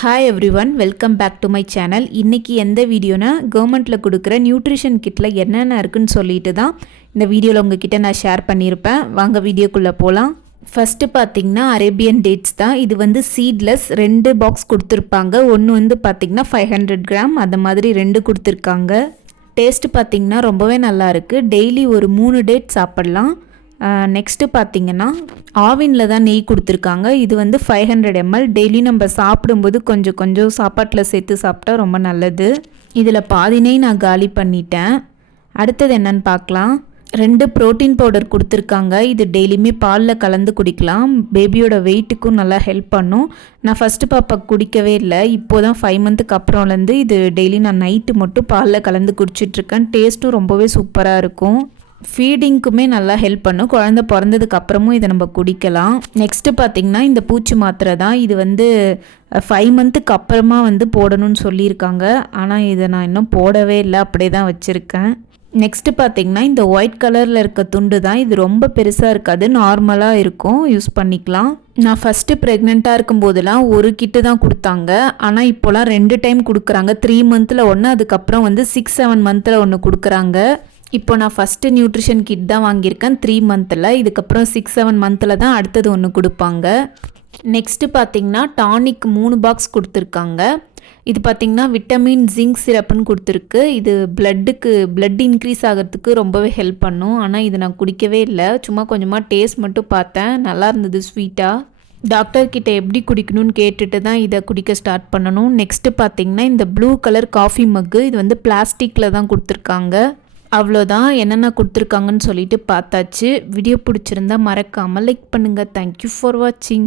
Hi everyone, welcome back to my channel. இன்றைக்கி எந்த வீடியோனா கவர்மெண்ட்டில் கொடுக்குற நியூட்ரிஷன் கிட்டில் என்னென்ன இருக்குன்னு சொல்லிட்டு தான் இந்த வீடியோவில் உங்ககிட்ட நான் ஷேர் பண்ணியிருப்பேன். வாங்க வீடியோக்குள்ளே போகலாம். ஃபஸ்ட்டு பார்த்திங்கன்னா அரேபியன் டேட்ஸ் தான். இது வந்து சீட்லெஸ் 2 பாக்ஸ் கொடுத்துருப்பாங்க. ஒன்று வந்து பார்த்திங்கன்னா 500 கிராம், அந்த மாதிரி 2 கொடுத்துருக்காங்க. டேஸ்ட்டு பார்த்திங்கன்னா ரொம்பவே நல்லாயிருக்கு. டெய்லி ஒரு 3 டேட் சாப்பிட்லாம். நெக்ஸ்ட்டு பார்த்திங்கன்னா ஆவினில் தான் நெய் கொடுத்துருக்காங்க. இது வந்து 500 ml. டெய்லி நம்ம சாப்பிடும்போது கொஞ்சம் கொஞ்சம் சாப்பாட்டில் சேர்த்து சாப்பிட்டா ரொம்ப நல்லது. இதில் பாதி நெய் நான் காலி பண்ணிட்டேன். அடுத்தது என்னன்னு பார்க்கலாம். 2 ப்ரோட்டீன் பவுடர் கொடுத்துருக்காங்க. இது டெய்லியுமே பாலில் கலந்து குடிக்கலாம். பேபியோட வெயிட்டுக்கும் நல்லா ஹெல்ப் பண்ணும். நான் ஃபஸ்ட்டு பாப்பா குடிக்கவே இல்லை. இப்போ தான் 5 மந்த்துக்கு அப்புறம்லேருந்து இது டெய்லி நான் நைட்டு மட்டும் பாலில் கலந்து குடிச்சிட்ருக்கேன். டேஸ்ட்டும் ரொம்பவே சூப்பராக இருக்கும். ஃபீடிங்க்குமே நல்லா ஹெல்ப் பண்ணும். குழந்தை பிறந்ததுக்கு அப்புறமும் இதை நம்ம குடிக்கலாம். நெக்ஸ்ட்டு பார்த்திங்கன்னா இந்த பூச்சி மாத்திரை தான். இது வந்து 5 மந்த்துக்கு அப்புறமா வந்து போடணும்னு சொல்லியிருக்காங்க. ஆனால் இதை நான் இன்னும் போடவே இல்லை, அப்படியே தான் வச்சுருக்கேன். நெக்ஸ்ட்டு பார்த்திங்கன்னா இந்த ஒயிட் கலரில் இருக்க துண்டு தான். இது ரொம்ப பெருசாக இருக்காது, நார்மலாக இருக்கும், யூஸ் பண்ணிக்கலாம். நான் ஃபஸ்ட்டு ப்ரெக்னெண்ட்டாக இருக்கும்போதெல்லாம் ஒரு கிட்டு தான் கொடுத்தாங்க. ஆனால் இப்போலாம் 2 டைம் கொடுக்குறாங்க. 3 மந்த்தில் ஒன்று, அதுக்கப்புறம் வந்து 6-7 மந்த்தில் ஒன்று கொடுக்குறாங்க. இப்போ நான் ஃபஸ்ட்டு நியூட்ரிஷன் கிட் தான் வாங்கியிருக்கேன் 3 மந்த்தில். இதுக்கப்புறம் 6-7 மந்த்தில் தான் அடுத்தது ஒன்று கொடுப்பாங்க. நெக்ஸ்ட்டு பார்த்திங்கன்னா டானிக் 3 பாக்ஸ் கொடுத்துருக்காங்க. இது பார்த்திங்கன்னா விட்டமின் ஜிங்க் சிரப்புன்னு கொடுத்துருக்கு. இது பிளட் இன்க்ரீஸ் ஆகிறதுக்கு ரொம்பவே ஹெல்ப் பண்ணும். ஆனால் இது நான் குடிக்கவே இல்லை, சும்மா கொஞ்சமாக டேஸ்ட் மட்டும் பார்த்தேன். நல்லா இருந்தது ஸ்வீட்டாக. டாக்டர்கிட்ட எப்படி குடிக்கணும்னு கேட்டுட்டு தான் இதை குடிக்க ஸ்டார்ட் பண்ணணும். நெக்ஸ்ட்டு பார்த்திங்கன்னா இந்த ப்ளூ கலர் காஃபி மக்கு. இது வந்து பிளாஸ்டிக்கில் தான் கொடுத்துருக்காங்க. அவ்வளோதான், என்னென்ன கொடுத்துருக்காங்கன்னு சொல்லிட்டு பார்த்தாச்சு. வீடியோ பிடிச்சிருந்தா மறக்காமல் லைக் பண்ணுங்கள். தேங்க்யூ ஃபார் வாட்சிங்.